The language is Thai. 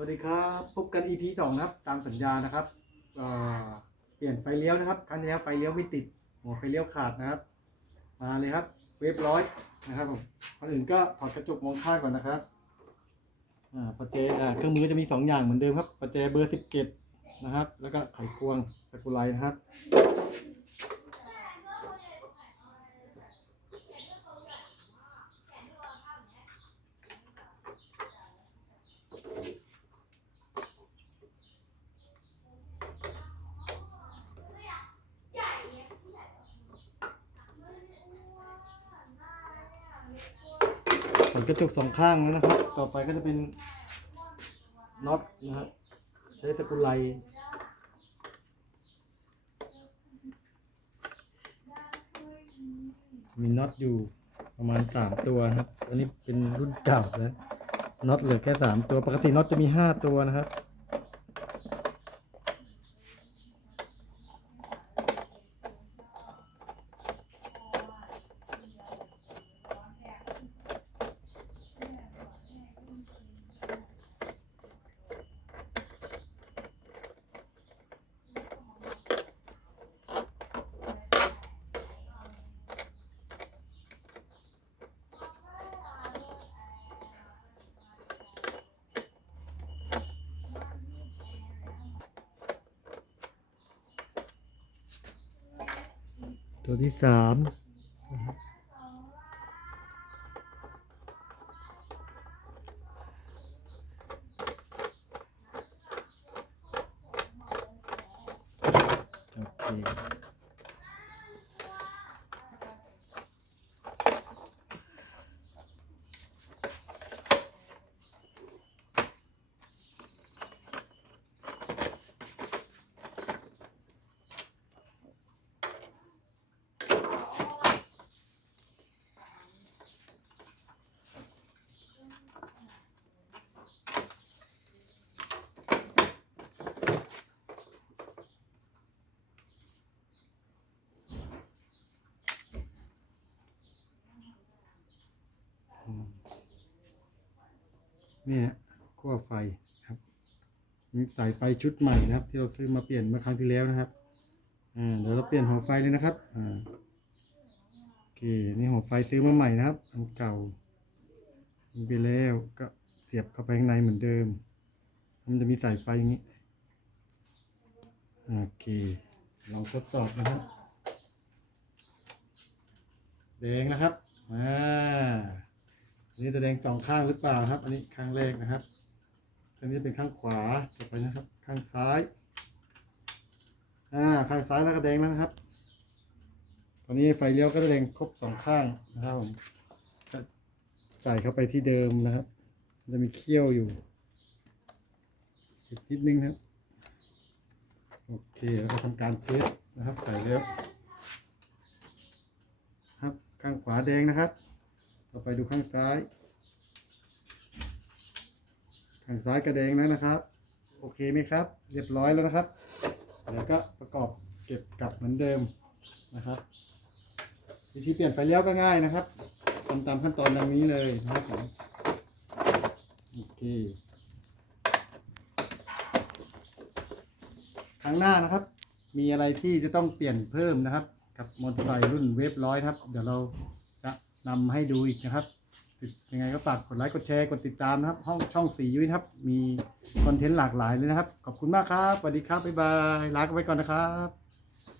วัสดีครับพบกัน EP สองนะครับ ตามสัญญานะครับเเปลี่ยนไฟเลี้ยวนะครับครั้งที่แล้วไฟเลี้ยวไม่ติดหัวไฟเลี้ยวขาดนะครับ มาเลยครับ เวฟร้อยนะครับผมก่อนอื่นก็ถอดกระจกมองข้างก่อนนะครับอ่าประแจเครื่องมือจะมีสองอย่างเหมือนเดิมครับประแจเบอร์สิบเจ็ดนะครับ แล้วก็ไขควงสกุไลนะครับ ดกระจกสองข้างแล้วนะครับ ต่อไปก็จะเป็นน็อตนะครับใช้สกุลไลมีน็อตอยู่ประมาณสามตัวนะครับ อันนี้เป็นรุ่นเก่าแล้วน็อตเหลือแค่สามตัว ปกติน็อตจะมีห้าตัวนะครับ ตัวที่สามโอเค นี่ฮะขั้วไฟครับมีสายไฟชุดใหม่นะครับ ที่เราซื้อมาเปลี่ยนเมื่อครั้งที่แล้วนะครับอ่าเดี๋ยวเราเปลี่ยนหัวไฟเลยนะครับอ่าโอเคนี่หัวไฟซื้อมาใหม่นะครับอันเก่ามีไปแล้วก็เสียบเข้าไปข้างในเหมือนเดิม มันจะมีสายไฟอย่างนี้โอเคลองทดสอบนะครับแดงนะครับ อ่า อันนี้จะแดงสองข้างหรือเปล่าครับ อันนี้ข้างแรกนะครับอันนี้จะเป็นข้างขวาต่อไปนะครับ ข้างซ้าย อ่า ข้างซ้ายแล้วก็แดงแล้วนะครับ ตอนนี้ไฟเลี้ยวก็จะแดงครบสองข้างนะครับผมใส่เข้าไปที่เดิมนะครับ จะมีเขี้ยวอยู่อีกนิดนึงครับ โอเคแล้วก็ทำการเทสนะครับ ใส่แล้ว ครับ ข้างขวาแดงนะครับ อไปดูข้างซ้าย ข้างซ้ายกระแดงแล้วนะครับ โอเคไหมครับ เรียบร้อยแล้วนะครับแล้วก็ประกอบเก็บกลับเหมือนเดิมนะครับวิธีเปลี่ยนไฟเลี้ยวก็ง่ายนะครับทำตามขั้นตอนดังนี้เลยนะครับผมโอเคครั้งหน้านะครับ มีอะไรที่จะต้องเปลี่ยนเพิ่มนะครับ กับมอเตอร์ไซค์รุ่นเวฟร้อยครับ เดี๋ยวเรา นำให้ดูอีกนะครับยังไงก็ฝากกดไลค์กดแชร์กดติดตามนะครับ ห้องช่องสียุ้ยนะครับ มีคอนเทนต์หลากหลายเลยนะครับ ขอบคุณมากครับสวัสดีครับบ๊ายบายลากันไปก่อนนะครับ